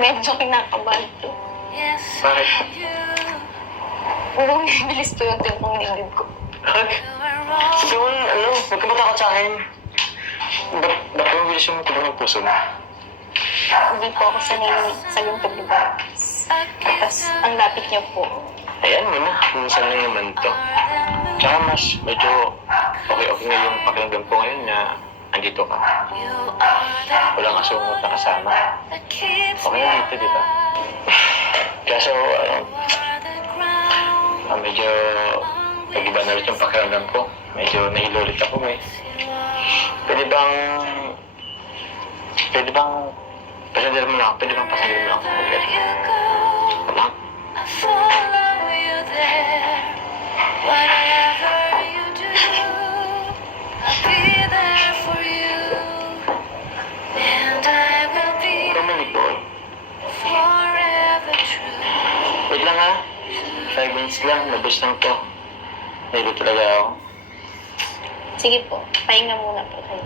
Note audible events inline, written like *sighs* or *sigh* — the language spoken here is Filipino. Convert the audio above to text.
Medyo kinakabahan to. Bakit? Puro bilis po yung timpong nilid ko. Yun, ano, huwag ka matakot sa akin. Ba't, ba't mabilis yung tibok ng puso mo? Hindi po ako sanay sa lungtog ni Batis. Tapos, ang lapit niya po. Ayan mo na, minsan lang naman to. Tsaka mas medyo okay-okay na yung pakiramdam ko ngayon na andito ka. Walang asungot na kasama. Okay na dito, di ba? *sighs* Kaso, ano, ah, medyo nag-iba na ulit yung pakiramdam ko. Medyo nahilo ulit ako eh. Pwede bang... Pwede bang... Pasandir mo na ako. Pwede bang pasandir mo na ako? Wait lang ha. Five minutes lang. Labos lang to. Nahilo talaga ako. Sige po, pahinga muna po kayo.